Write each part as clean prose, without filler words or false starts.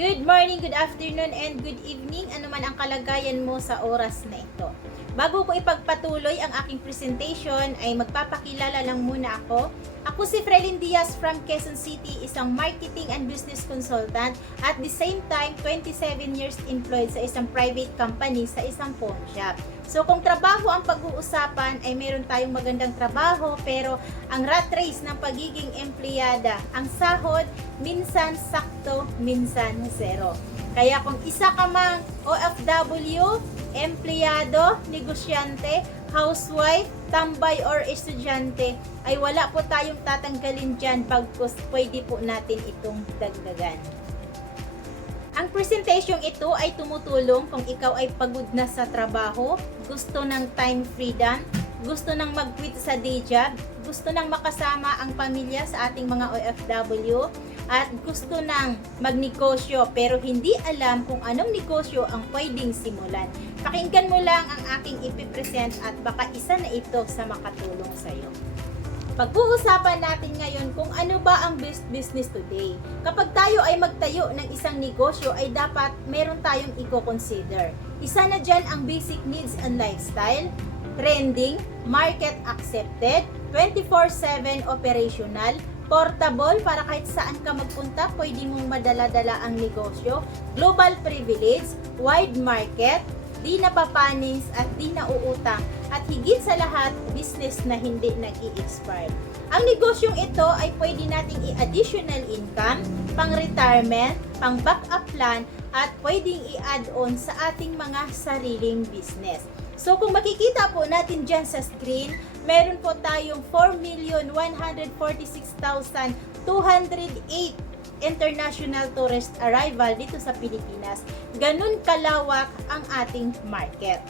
Good morning, good afternoon, and good evening, ano man ang kalagayan mo sa oras na ito. Bago ko ipagpatuloy ang aking presentation, ay magpapakilala lang muna ako. Ako si Frelyn Diaz from Quezon City, isang marketing and business consultant. At the same time, 27 years employed sa isang private company sa isang pawn shop. So kung trabaho ang pag-uusapan, ay meron tayong magandang trabaho, pero ang rat race ng pagiging empleyada, ang sahod, minsan sakto, minsan zero. Kaya kung isa ka mang OFW, empleyado, negosyante, housewife, tambay or estudyante, ay wala po tayong tatanggalin dyan, bagkus pwede po natin itong dagdagan. Ang presentation ito ay tumutulong kung ikaw ay pagod na sa trabaho, gusto ng time freedom, gusto nang mag-quit sa day job, gusto nang makasama ang pamilya sa ating mga OFW, at gusto nang magnegosyo pero hindi alam kung anong negosyo ang pwedeng simulan. Pakinggan mo lang ang aking ipipresent at baka isa na ito sa makatulong sa iyo. Pag-uusapan natin ngayon kung ano ba ang best business today. Kapag tayo ay magtayo ng isang negosyo ay dapat meron tayong i-consider. Isa na dyan ang basic needs and lifestyle, trending, market accepted, 24/7 operational, portable para kahit saan ka magpunta, pwede mong madala-dala ang negosyo, global privilege, wide market, di napapanis at di nauutang, at higit sa lahat, business na hindi nag-i-expire. Ang negosyong ito ay pwede nating i-additional income, pang-retirement, pang-backup plan, at pwedeng i-add-on sa ating mga sariling business. So kung makikita po natin dyan sa screen, meron po tayong 4,146,208 international tourist arrival dito sa Pilipinas. Ganun kalawak ang ating market.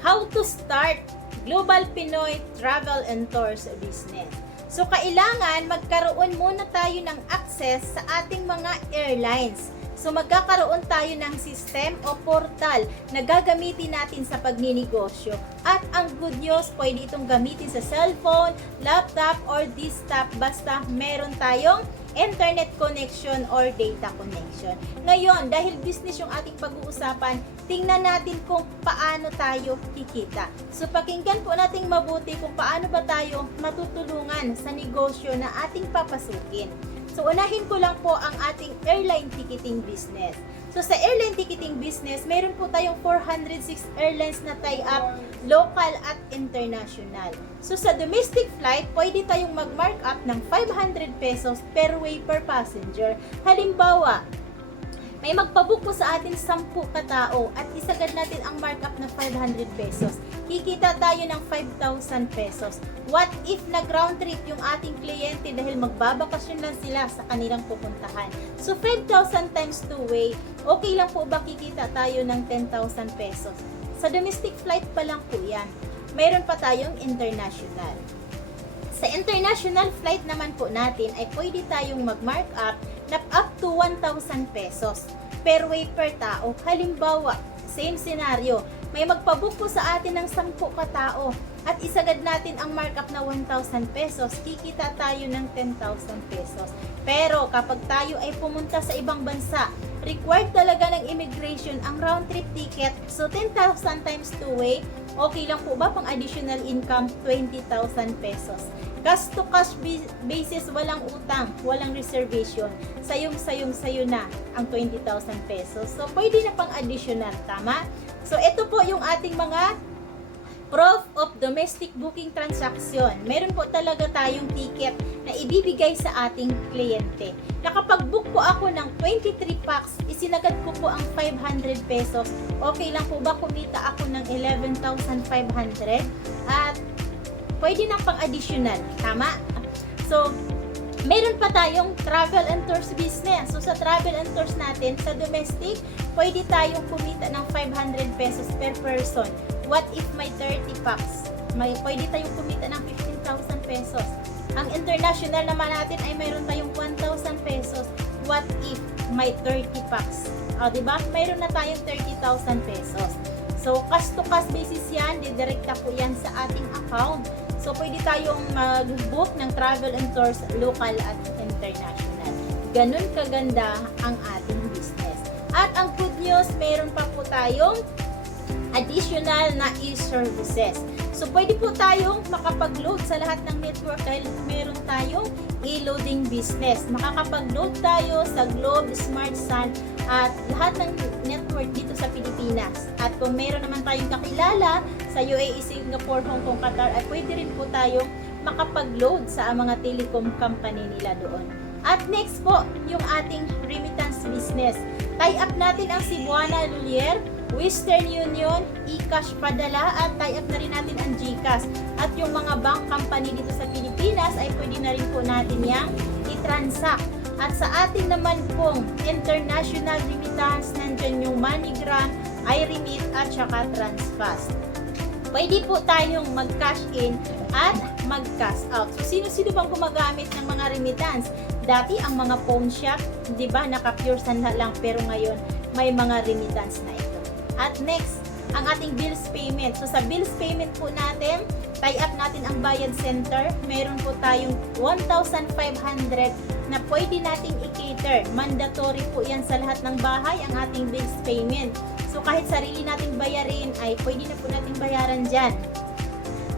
How to start Global Pinoy Travel and Tours business. So kailangan magkaroon muna tayo ng access sa ating mga airlines. So magkakaroon tayo ng system o portal na gagamitin natin sa pagninegosyo. At ang good news, pwede itong gamitin sa cellphone, laptop, or desktop basta meron tayong internet connection or data connection. Ngayon, dahil business yung ating pag-uusapan, tingnan natin kung paano tayo kikita. So pakinggan po nating mabuti kung paano ba tayo matutulungan sa negosyo na ating papasukin. So, unahin ko lang po ang ating airline ticketing business. So, sa airline ticketing business, meron po tayong 406 airlines na tie-up, local at international. So, sa domestic flight, pwede tayong mag-markup ng 500 pesos per way per passenger. Halimbawa, may magpabook po sa atin 10 katao at isagad natin ang markup na 500 pesos. Kikita tayo ng 5,000 pesos. What if nag-round trip yung ating kliyente dahil magbabakasyon lang sila sa kanilang pupuntahan? So 5,000 times 2 way, okay lang po ba kikita tayo ng 10,000 pesos? Sa domestic flight pa lang po yan. Mayroon pa tayong international. Sa international flight naman po natin ay pwede tayong mag-markup na up to 1,000 pesos per way per tao. Halimbawa, same scenario, may magpabook po sa atin ng 10 katao at isagad natin ang markup na 1,000 pesos, kikita tayo ng 10,000 pesos. Pero kapag tayo ay pumunta sa ibang bansa, required talaga ng immigration ang round trip ticket. So 10,000 times 2 way, okay lang po ba pang additional income? 20,000 pesos. Cash to cash basis, walang utang, walang reservation. Sayong-sayo na ang 20,000 pesos. So, pwede na pang additional, tama? So, ito po yung ating mga proof of domestic booking transaction. Meron po talaga tayong ticket na ibibigay sa ating kliyente. Nakapag-book po ako ng 23 packs, isinagad ko po ang 500 pesos. Okay lang po ba kumita ako ng 11,500? At pwede na pang additional, tama? So, meron pa tayong travel and tours business. So, sa travel and tours natin, sa domestic, pwede tayong kumita ng 500 pesos per person. What if may 30 packs? Pwede tayong kumita ng 15,000 pesos. Ang international naman natin ay mayroon tayong 1,000 pesos. What if may 30 packs? O, diba? Mayroon na tayong 30,000 pesos. So, cash to cash basis yan, didirekta po yan sa ating account. So, pwede tayong mag-book ng travel and tours, local at international. ganun kaganda ang ating business. At ang good news, meron pa po tayong additional na e-services. So, pwede po tayong makapag-load sa lahat ng network dahil meron tayong e-loading business. Makakapag-load tayo sa Globe, Smart Sun, at lahat ng network dito sa Pilipinas. At kung meron naman tayong kakilala sa UAE, Singapore, Hong Kong, Qatar, ay pwede rin po tayong makapag-load sa mga telecom company nila doon. At next po, yung ating remittance business. Tie-up natin ang Cebuana Lulier, Western Union, eCash padala, at tie-up na rin natin ang GCash. At yung mga bank company dito sa Pilipinas ay pwede na rin po natin yang i-transact. At sa atin naman pong international remittance, nandyan yung MoneyGram, iRemit, at saka Transfast. Pwede po tayong mag-cash in at mag-cash out. So, sino-sino bang gumagamit ng mga remittance? Dati, ang mga pawn shop, di ba, naka-pure sanda lang, pero ngayon, may mga remittance na ito. At next, ang ating bills payment. So, sa bills payment po natin, tie-up natin ang Bayad Center. Meron po tayong 1,500 na pwede nating i-cater. Mandatory po yan sa lahat ng bahay, ang ating bills payment. So, kahit sarili nating bayarin, ay pwede na po nating bayaran dyan.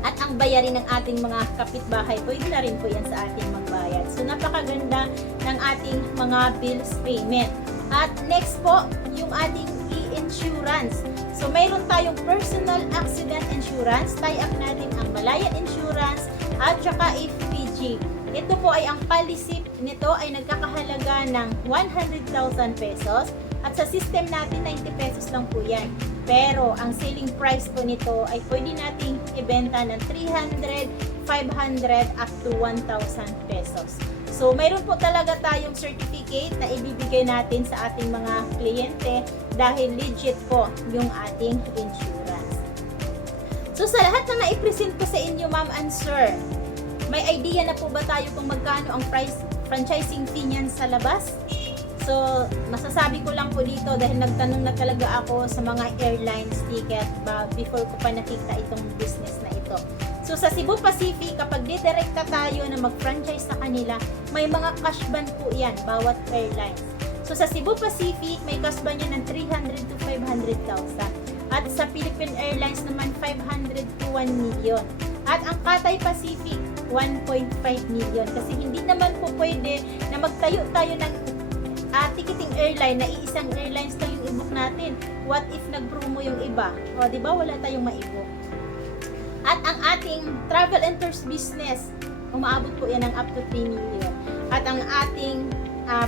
At ang bayarin ng ating mga kapitbahay, pwede na rin po yan sa ating magbayad. So, napakaganda ng ating mga bills payment. At next po, yung ating e-insurance. So, mayroon tayong personal accident insurance, tie-up natin ang Malaya Insurance, at saka FPG. Ito po ay ang policy nito ay nagkakahalaga ng 100,000 pesos. At sa system natin, 90 pesos lang po yan. Pero, ang selling price po nito ay pwede nating ibenta ng 300, 500, up to 1,000 pesos. So, mayroon po talaga tayong certificate na ibibigay natin sa ating mga kliyente dahil legit po yung ating insurance. So, sa lahat na naipresent ko sa inyo, ma'am and sir, may idea na po ba tayo kung magkano ang price franchising fee niyan sa labas? So, masasabi ko lang po dito dahil nagtanong na talaga ako sa mga airlines ticket before ko pa nakita itong business na ito. So, sa Cebu Pacific, kapag didirekta tayo na mag-franchise sa kanila, may mga cash ban po yan, bawat airlines. So, sa Cebu Pacific, may cash ban yan ng 300 to 500,000. At sa Philippine Airlines naman, 500 to 1 million. At ang Cathay Pacific, 1.5 million. Kasi hindi naman po pwede na magtayo tayo ng ticketing airline na iisang airlines lang yung i-book natin. What if nag-promo yung iba? O, di ba wala tayong ma-i-book? At ang ating travel and tours business, umaabot po yan ng up to 3 million. At ang ating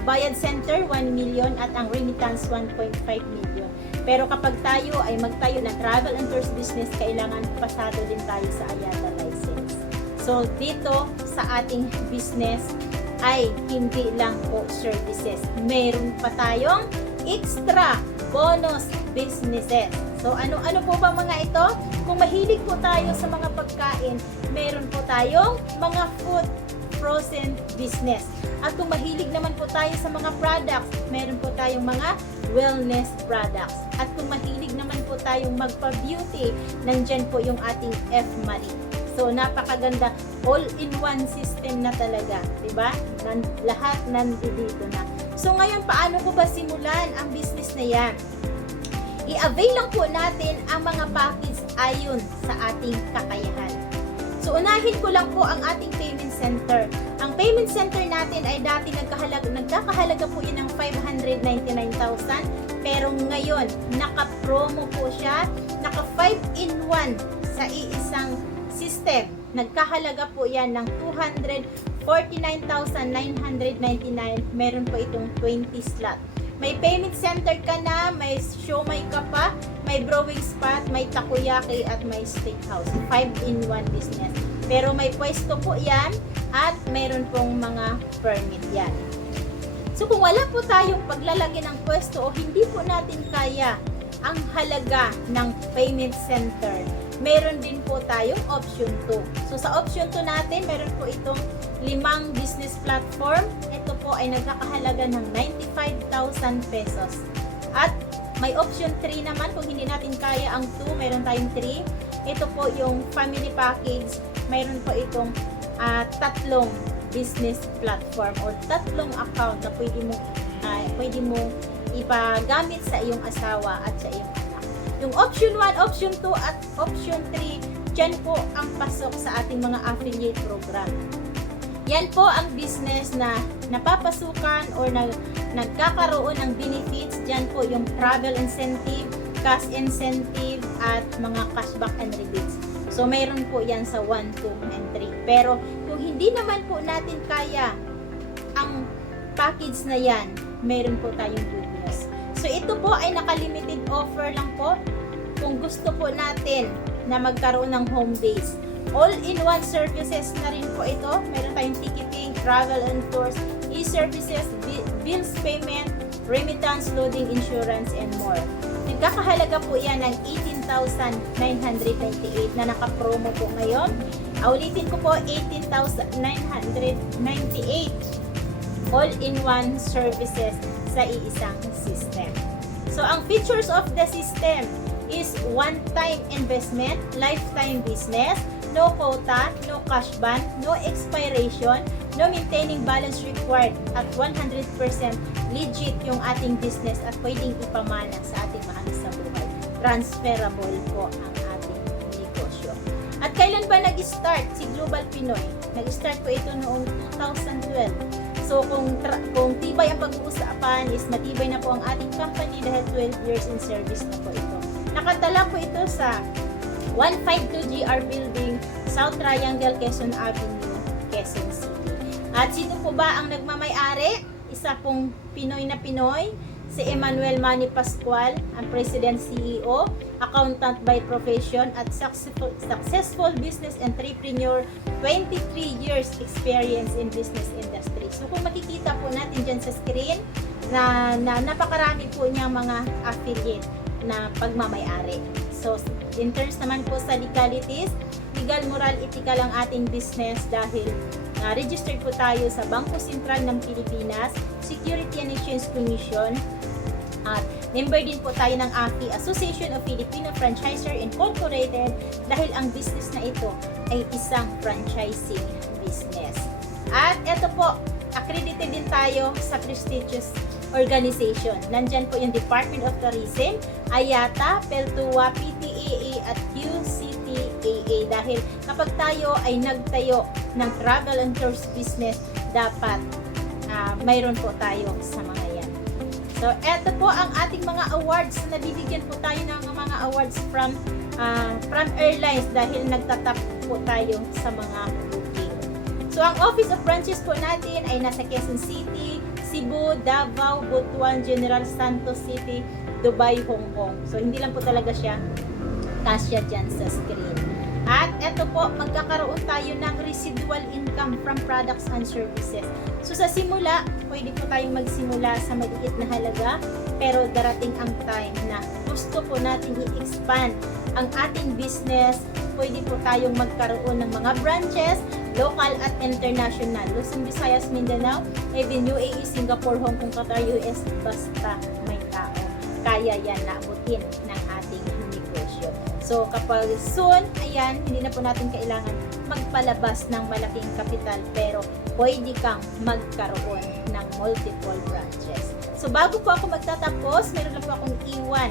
Bayad Center, 1 million. At ang remittance, 1.5 million. Pero kapag tayo ay magtayo ng travel and tours business, kailangan pasado din tayo sa IATA license. So, dito sa ating business, ay hindi lang po services. Meron pa tayong extra bonus businesses. So, ano po ba mga ito? Kung mahilig po tayo sa mga pagkain, meron po tayong mga food frozen business. At kung mahilig naman po tayo sa mga products, meron po tayong mga wellness products. At kung mahilig naman po tayong magpa-beauty, nandyan po yung ating F-Marie. So, napakaganda. All-in-one system na talaga. Diba? Lahat nandito na. So, ngayon, paano ko ba simulan ang business na yan? I-avail lang po natin ang mga package ayon sa ating kakayahan. So, unahin ko lang po ang ating payment center. Ang payment center natin ay dati nagkakahalaga po yan ng 599,000. Pero ngayon, naka-promo po siya. Naka 5-in-1 sa iisang system. Nagkahalaga po yan ng 249,999. Meron po itong 20 slot. May payment center ka na, may siomai ka pa, may brewing spot, may takoyaki at may steakhouse. 5-in-1 business. Pero may pwesto po yan at meron pong mga permit yan. So kung wala po tayong paglalagay ng pwesto o hindi po natin kaya ang halaga ng payment center, meron din po tayong option 2. So sa option 2 natin, meron po itong 5 business platform. Ito po ay nagkakahalaga ng 95,000 pesos. At may option 3 naman, kung hindi natin kaya ang 2, meron tayong 3. Ito po yung family package. Mayroon po itong 3 business platform or tatlong account na pwede mo ipagamit sa iyong asawa at sa iyong anak. Yung option 1, option 2 at option 3, dyan po ang pasok sa ating mga affiliate program. Yan po ang business na napapasukan or nagkakaroon ng benefits. Dyan po yung travel incentive, cash incentive, at mga cashback and rebates. So, mayroon po yan sa 1, 2, and 3. Pero, kung hindi naman po natin kaya ang package na yan, mayroon po tayong good news. So, ito po ay naka-limited offer lang po. Kung gusto po natin na magkaroon ng home base. All-in-one services na rin po ito. Meron tayong ticketing, travel and tours, e-services, bills payment, remittance, loading, insurance, and more. Nagkakahalaga po yan ng 18,998 na naka-promo po ngayon. Ulitin ko po, 18,998 all-in-one services sa iisang system. So, ang features of the system is one-time investment, lifetime business, no quota, no cash ban, no expiration, no maintaining balance required, at 100% legit yung ating business at pwedeng ipamana sa ating mahal sa buhay. Transferable po ang ating negosyo. At kailan ba nag-start si Global Pinoy? Nag-start po ito noong 2012. So kung tibay ang pag-uusapan is matibay na po ang ating company dahil 12 years in service na po ito. Nakatala po ito sa 152 GR Building, South Triangle, Quezon Avenue, Quezon City. At sino po ba ang nagmamay-ari? Isa pong Pinoy na Pinoy, si Emmanuel Manny Pascual, ang President CEO, accountant by profession at successful business entrepreneur, 23 years experience in business industry. So kung makikita po natin dyan sa screen na napakarami po niyang mga affiliate na pagmamay-ari. So, in terms naman po sa legalities, legal, moral, ethical ang ating business dahil registered po tayo sa Bangko Sentral ng Pilipinas, Security and Exchange Commission, at member din po tayo ng AFI, Association of Filipino Franchiser Incorporated, dahil ang business na ito ay isang franchising business. At ito po, accredited din tayo sa prestigious organization. Nandyan po yung Department of Tourism, IATA, PELTUA, PTAA at QCTAA dahil kapag tayo ay nagtayo ng travel and tours business, dapat mayroon po tayo sa mga yan. So, eto po ang ating mga awards. Nabibigyan po tayo ng mga awards from airlines dahil nagtatap po tayo sa mga booking. So, ang Office of Branches po natin ay nasa Quezon City, Cebu, Davao, Butuan, General Santos City, Dubai, Hong Kong. So, hindi lang po talaga siya kasya dyan sa screen. At eto po, magkakaroon tayo ng residual income from products and services. So, sa simula, pwede po tayong magsimula sa maliit na halaga, pero darating ang time na gusto po natin i-expand ang ating business. Pwede po tayong magkaroon ng mga branches, local at international. Luzon, Visayas, Mindanao, even UAE, Singapore, Hong Kong, Qatar, US, basta may tao. Kaya yan naabutin ng ating negosyo. So, kapag soon, ayan, hindi na po natin kailangan magpalabas ng malaking kapital, pero pwede kang magkaroon ng multiple branches. So, bago po ako magtatapos, meron na po akong iwan.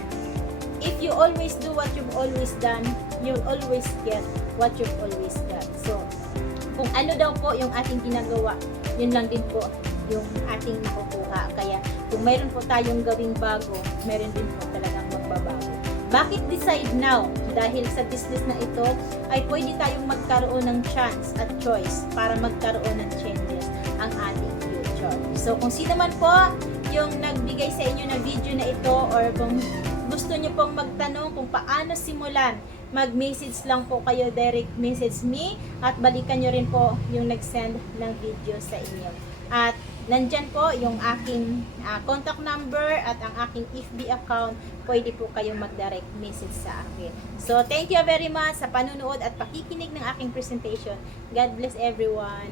If you always do what you've always done, you'll always get what you've always got. So, kung ano daw po yung ating ginagawa, yun lang din po yung ating nakukuha. Kaya, kung mayroon po tayong gawing bago, mayroon din po talagang magbabago. Bakit decide now? Dahil sa business na ito, ay pwede tayong magkaroon ng chance at choice para magkaroon ng changes ang ating future. So, kung sino man po yung nagbigay sa inyo na video na ito, or kung gusto nyo pong magtanong kung paano simulan, mag-message lang po kayo, direct message me, at balikan nyo rin po yung nag-send ng video sa inyo. At nandyan po yung aking contact number at ang aking FB account. Pwede po kayong mag-direct message sa akin. So, thank you very much sa panunood at pakikinig ng aking presentation. God bless everyone.